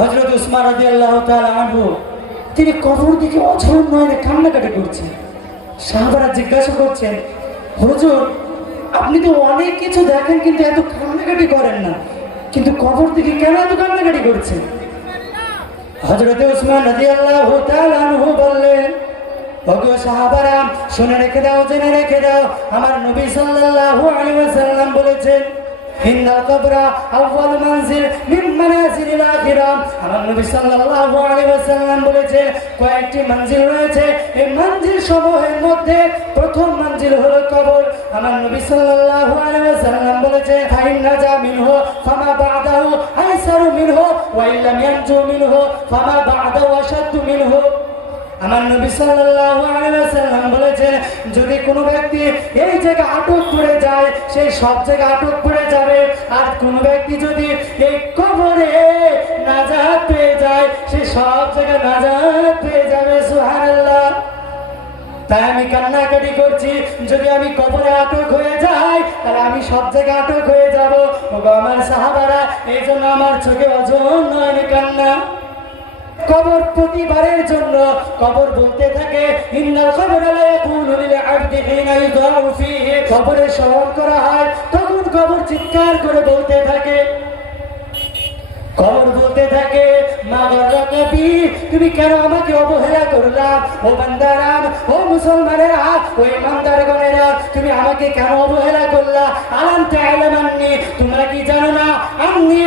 হজরত উসমান রাজি আল্লাহ আনহু, তিনি কবর দিকে অঝরণ নয়নে কান্নাকাটি করছেন। সাহাবারা জিজ্ঞাসা করছেন, হুজুর, আপনি তো অনেক কিছু দেখেন কিন্তু এত কান্নাকাটি করেন না। কিন্তু কবর দিকে কেন এত কান্নাকাটি করছেন? হজরতে উসমান রাজি আল্লাহ আনহু বললেন, ওগো সাহাবারা শুনে রেখে দাও, জেনে রেখে দাও, আমার নবী সাল্লাল্লাহু আলাইহি ওয়াসাল্লাম বলেছেন ইন্নাল কবরা আউয়াল মানজিল মিন মানাজিলিল আখিরা। আমার নবী সাল্লাল্লাহু আলাইহি ওয়াসাল্লাম বলেছেন কয়েকটি মঞ্জিল রয়েছে। এই মঞ্জিল সমূহের মধ্যে প্রথম মঞ্জিল হলো কবর। আমার নবী সাল্লাল্লাহু আলাইহি ওয়াসাল্লাম বলেছে ফাইন নাজা মিনহু, ফামা বাদাহু আইসারু মিনহু ওয়া ইল্লাম ইয়ানজু মিনহু, ফামা আমার নবী সাল্লাল্লাহু আলাইহি ওয়াসাল্লাম বলেছেন, যদি কোনো ব্যক্তি এই জায়গা আটক করে যায় সেই সব জায়গা আটক করে যাবে। আর কোন ব্যক্তি যদি এই কবরে নাজাত পেয়ে যায়, সে সব জায়গা নাজাত পেয়ে যাবে, সুবহানাল্লাহ। তাই আমি কান্নাকাটি করছি, যদি আমি কবরে আটক হয়ে যাই, তাহলে আমি সব জায়গায় আটক হয়ে যাব। আমার সাহাবারা, এই জন্য আমার চোখে অজন নয় কান্না। কবর প্রতিবারের জন্য কবর বলতে থাকে, ইন্নাল কবর হিনা কবরে স্মরণ করা হয়, তখন কবর চিৎকার করে বলতে থাকে। কবর বলতে থাকে তুমি কেন আমাকে অবহেলা করলা? ও বান্দারাম ও মুসলমানেরা, ও ইমানদারগণেরা, তুমি আমাকে কেন অবহেলা করলা? আলাম তাইলামান্নি তোমরা কি জানো না? আমনি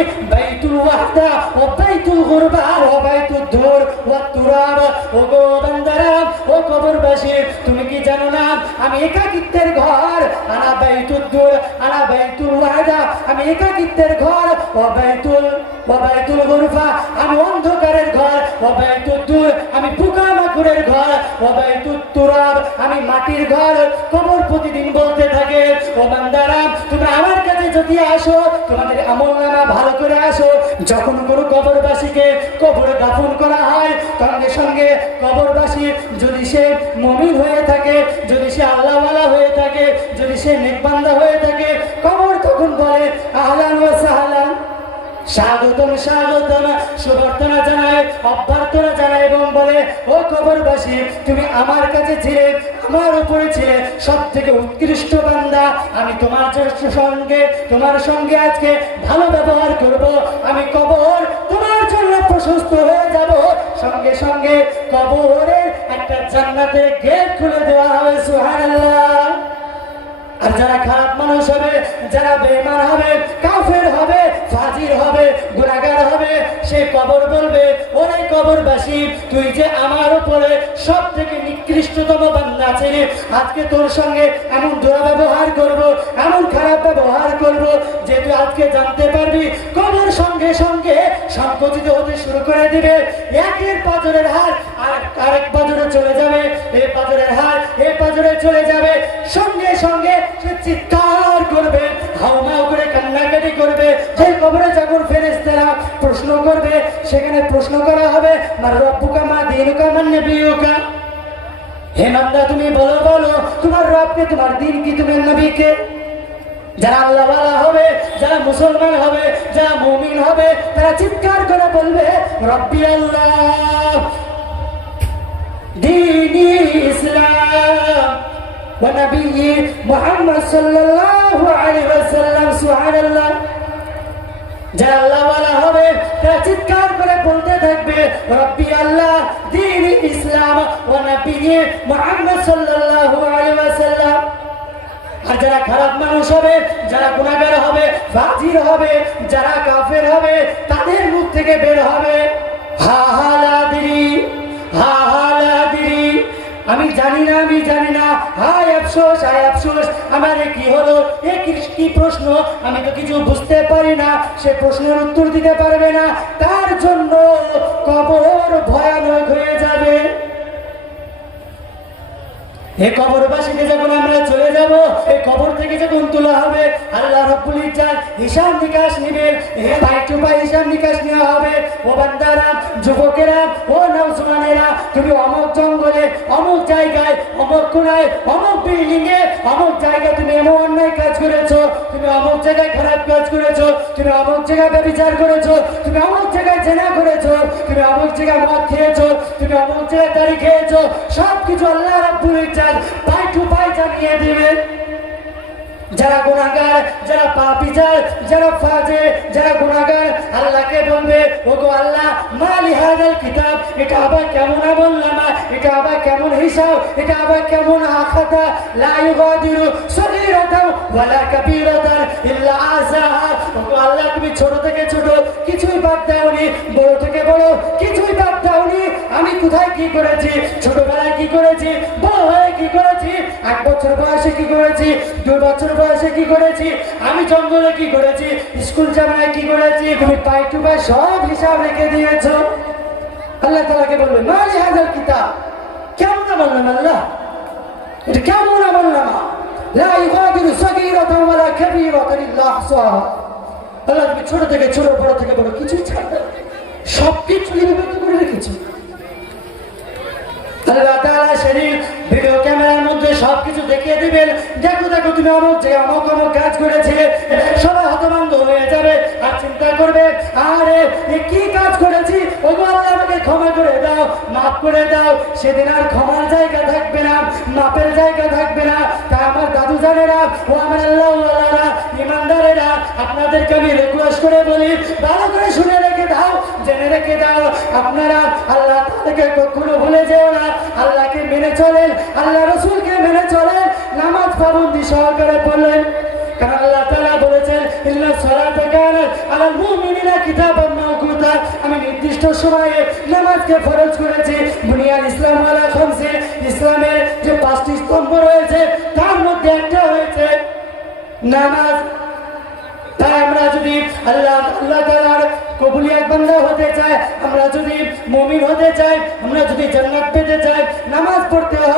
বাইতুল আমি অন্ধকারের ঘর বাইতুল দূর আমি পোকামাকুড়ের ঘর ও বাইতুল তুরাব, আমি মাটির ঘর, কবর প্রতিদিন বলতে থাকে। ও বান্দারা তোমরা আমার কাছে যদি আসো, তোমাদের আমল নামা ভালো করে আসো। যখন কোনো কবরবাসীকে কবরে দাফন করা হয়, সঙ্গে সঙ্গে কবরবাসী যদি সে মমিন হয়ে থাকে, যদি সে আল্লাহওয়ালা হয়ে থাকে, যদি সে নেকবান্দা হয়ে থাকে স্বাগতম স্বাগতম। জানায় অভ্যর্থনা জানায় এবং বলে, ও তুমি আমার কাছে ছিলে, আমার উপরে ছিলে। সব থেকে উৎকৃষ্ট বান্দা, আমি তোমার সঙ্গে তোমার সঙ্গে আজকে ভালো ব্যবহার করব। আমি কবর তোমার জন্য প্রশস্ত হয়ে যাব। সঙ্গে সঙ্গে কবরের একটা জান্নাতের গেট খুলে দেওয়া হবে, সুবহানাল্লাহ। আর যারা খারাপ মানুষ হবে, যারা বেমান হবে, কাফের হবে, ফাজির হবে গুণাগার হবে, সে কবর বলবে ওরে কবরবাসী, তুই যে আমার উপরে সব থেকে নিকৃষ্টতম বান্দা ছিলি, আজকে তোর সঙ্গে এমন দুরাব্যবহার করব, এমন খারাপ ব্যবহার করব যে তুই আজকে জানতে পারবি, কবর সঙ্গে সঙ্গে সংকুচিত হতে শুরু করে দিবে। একের পাজরের হার আর আরেক পাজরে চলে যাবে, এ পাজরের হার এই পাজরে চলে যাবে। সঙ্গে সে চিৎকার প্রশ্ন করবে প্রশ্ন করা হবে যারা আল্লাহওয়ালা হবে, যারা মুসলমান হবে, যারা মুমিন হবে, তারা চিৎকার করে বলবে, রব্বি আল্লাহ ونبي محمد صلى الله عليه وسلم سبحان الله যারা আল্লাহওয়ালা হবে তারা চিৎকার করে বলতে থাকবে রব্বি আল্লাহ দিন ইসলাম ও নবী মুহাম্মদ সাল্লাল্লাহু আলাইহি ওয়াসাল্লাম আর যারা খারাপ মানুষ হবে যারা গুণাগার হবে ফাজির হবে যারা কাফের হবে তাদের মুখ থেকে বের হবে হা হা লা দিরি হা হা লা দিরি আমি জানি না, আমি জানি না। হায় আফসোস হায় আফসোস। আমার কি হলো? এ কি প্রশ্ন? আমি তো কিছু বুঝতে পারি না। সে প্রশ্নের উত্তর দিতে পারবে না। তার জন্য কবর ভয়ানক এই কবরবাসীকে যখন আমরা চলে যাব এই কবর থেকে যখন তোলা হবে, আল্লাহ রব্বুল ইজ্জাত হিসাব নিকাশ নেবেন। হে ভাই টু ভাই হিসাব নিকাশ নেওয়া হবে। ও বান্দারা, যুবকেরা, ও নৌজওয়ানেরা তুমি অমুক জঙ্গলে, অমুক জায়গায়, অমুক কোনায়, অমুক বিল্ডিং এ অমুক জায়গায় তুমি এমন অন্যায় কাজ করেছ, তুমি অমুক জায়গায় খারাপ কাজ করেছ, তুমি অমুক জায়গায় বিচার করেছ, তুমি অমুক জায়গায় জেনা করেছ, তুমি অমুক জায়গায় মদ খেয়েছো অমুক জায়গায় দাড়ি খেয়েছো সব আল্লাহ রাব্বুল ইজ্জাত পাই টু পাই জানিয়ে দিবেন। যারা গুণাগার যারা পাপি যায় যারা ফাজে, যারা গুণাগার আল্লাহকে বলবে, ওগো আল্লাহ, মালি হাদাল কিতাব, এটা আবার কেমন আমল নামা, এটা আবার কেমন হিসাব, এটা আবার কেমন আখাতা? লা ইউগাদিরু সগীরাতাও ওয়ালা কাবীরাতান ইল্লা আযাহা। ওগো আল্লাহ, তুমি ছোট থেকে ছোট, কিছুই বাদ দাওনি, বড় থেকে বড়, কিছুই বাদ দাওনি। আমি কোথায় কি করেছি? ছোটবেলায় কি করেছি? বড় হয়ে কি করেছি? এক বছর বয়সে কি করেছি? দুই বছর বয়সে কি করেছি? আমি জঙ্গলে কি করেছি? স্কুল জামায় কি করেছি? তুমি পাই টু পাই সব হিসাব রেখে দিয়েছ। আল্লাহ তালাকে বলবে, মালি হাজার কিতাব। কেমন বললাম আল্লাহ? এটা কেমন বললাম লা কিছু রেখেছো। ভিডিও ক্যামেরার সবকিছু দেখিয়ে দিবেন। দেখো দেখো, তুমি অমুক যে অমুক অমুক কাজ করেছিলে, সবাই হতভম্ব হয়ে যাবে আর চিন্তা করবে, আরে কি কাজ করেছি? ওগো আল্লাহ, আমাকে ক্ষমা করে দাও, মাফ করে দাও। সেদিন আর ক্ষমার জায়গা থাকবে না, মাপের জায়গা থাকবে না। তাই আমার দাদু জানেরা, ও আমার আল্লাহ ইমানদারেরা, আপনাদেরকে আমি রিকোয়েস্ট করে বলি, ভালো করে শুনে রেখে দাও, জেনে রেখে দাও, আপনারা আল্লাহ তাদেরকে কখনো ভুলে যেও না। আল্লাহকে মেনে চলেন, আল্লাহ মেনে চলেন, নামাজ পাবন্দি সহকারে পড়লেন। কারণ আল্লাহ বলেছেন মাওকুতা। আমি নির্দিষ্ট সময়ে নামাজকে ফরজ করেছি। বুনিয়াল ইসলাম ইসলামের যে পাঁচটি স্তম্ভ রয়েছে, তার মধ্যে একটা হয়েছে নামাজ। তাই আমরা যদি আল্লাহ আল্লাহ তাআলার কবুলিয়াত বান্দা হতে চাই, আমরা যদি মুমিন হতে চাই, আমরা যদি জান্নাত পেতে চাই, নামাজ পড়তে হবে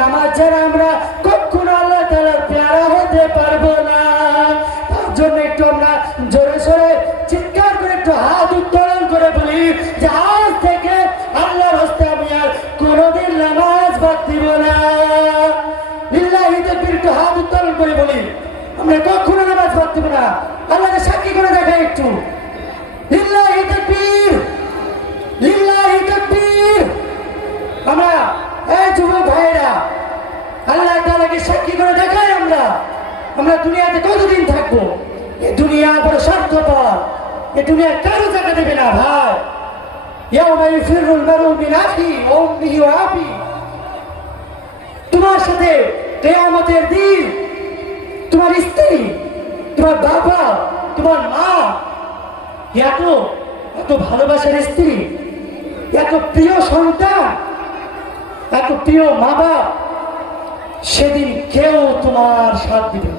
নামাজ ছাড়া আমরা কখনো আল্লাহ তাআলার পেয়ারা হতে পারব না। তার জন্য একটু আমরা জোরে সোরে চিৎকার করে একটু হাত উত্তোলন করে বলি, যে আজ থেকে আল্লাহর হস্তে আমি আর কোনোদিন নামাজ বাদ দিব না। লিল্লাহি একটু হাত উত্তোলন করে বলি, আমরা কখনো নামাজ বাদ দিব না। আল্লাহকে সাক্ষী করে দেখাই একটু। আমাদের সাক্ষী করে দেখাই আমরা? আমরা দুনিয়াতে কতদিন থাকব? এ দুনিয়া বড় স্বার্থপর। এ দুনিয়া কারও জায়গা দেবে না, ভাই। তোমার সাথে কেয়ামতের দিন তোমার স্ত্রী, তোমার বাবা, তোমার মা এত এত ভালোবাসার স্ত্রী, এত প্রিয় সন্তান, এত প্রিয় মা বাবা সেদিন কেউ তোমার সাথ দিবে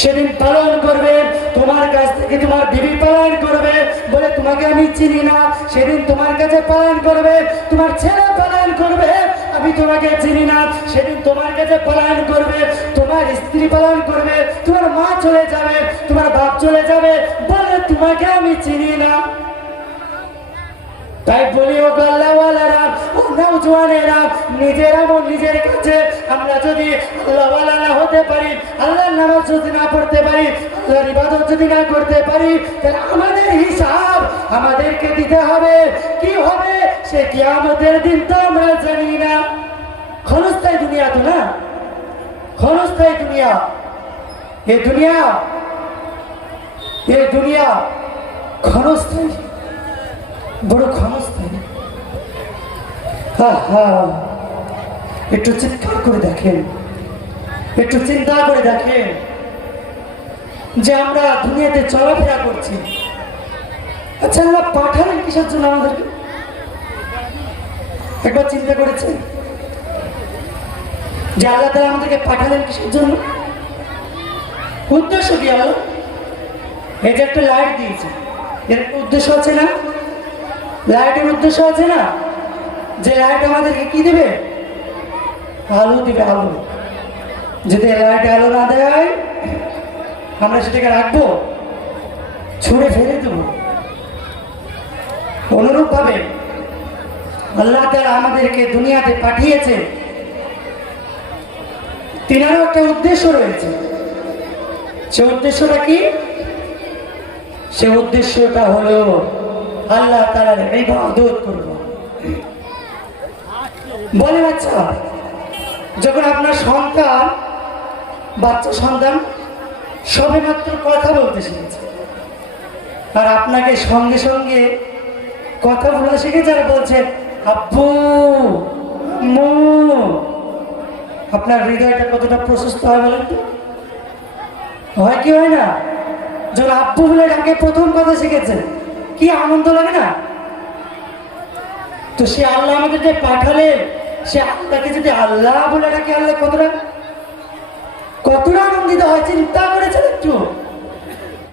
সেদিন পালন করবে, তোমার কাছ থেকে তোমার বিবি পালন করবে বলে তোমাকে আমি চিনি না। সেদিন তোমার কাছে পালন করবে, তোমার ছেলে পালন করবে, আমি তোমাকে চিনি না। সেদিন তোমার কাছে পালন করবে, তোমার স্ত্রী পালন করবে, তোমার মা চলে যাবে, তোমার বাপ চলে যাবে বলে তোমাকে আমি চিনি না। তাই বলি, ও গাল্লাওয়ালারা ও নৌজওয়ানেরা নিজের আমল নিজের কাছে। আমরা যদি আল্লাহওয়ালারা হতে পারি, আল্লাহর নামাজ যদি না পড়তে পারি, আল্লাহর ইবাদত যদি না করতে পারি, তাহলে আমাদের হিসাব আমাদেরকে দিতে হবে। কি হবে? সে কিয়ামতের দিন তো আমরা জানি না। ক্ষণস্থায়ী দুনিয়া তো না? ক্ষণস্থায়ী দুনিয়া। এ দুনিয়া এ দুনিয়া ক্ষণস্থায়ী। বড় ক্ষমস্থায়ী। আহা, একটু চিৎকার করে দেখেন। একটু চিন্তা করে দেখেন যে আমরা দুনিয়াতে চলাফেরা করছি। আচ্ছা আল্লাহ পাঠালেন কিসের জন্য আমাদেরকে? একবার চিন্তা করেছেন? যে আল্লাহ তালা আমাদেরকে পাঠালেন কিসের জন্য? উদ্দেশ্য কি আল্লাহ? এই যে একটা লাইট দিয়েছে। এর উদ্দেশ্য আছে না? লাইটের উদ্দেশ্য আছে না? যে লাইট আমাদেরকে কি দেবে? আলো দিবে, আলো। যদি লাইট আলো না দেয় আমরা সেটাকে রাখব, ছুঁড়ে ফেলে দেবো। অনুরূপভাবে আল্লাহ আমাদেরকে দুনিয়াতে পাঠিয়েছে তিনারও একটা উদ্দেশ্য রয়েছে। সে উদ্দেশ্যটা কি? সে উদ্দেশ্যটা হলো আল্লাহ তাআলার ইবাদত করব বলে বাচ্চা যখন আপনার সন্তান, বাচ্চা সন্তান সবে মাত্র কথা বলতে শিখেছে, আর আপনাকে সঙ্গে সঙ্গে কথা বলা শিখেছে, আর বলছে, আব্বু, মু, আপনার হৃদয়টা কতটা প্রশস্ত হয় বলেন তো? হয় কি হয় না? যখন আব্বু বলে ডাকে, প্রথম কথা শিখেছেন কি আনন্দ লাগে না? তো সে আল্লাহ আমাদের যে পাঠালে সে আল্লাহকে যদি আল্লাহ বলে ডাকে, আল্লাহ কতটা কতটা আনন্দিত হয়, চিন্তা করেছেন একটু?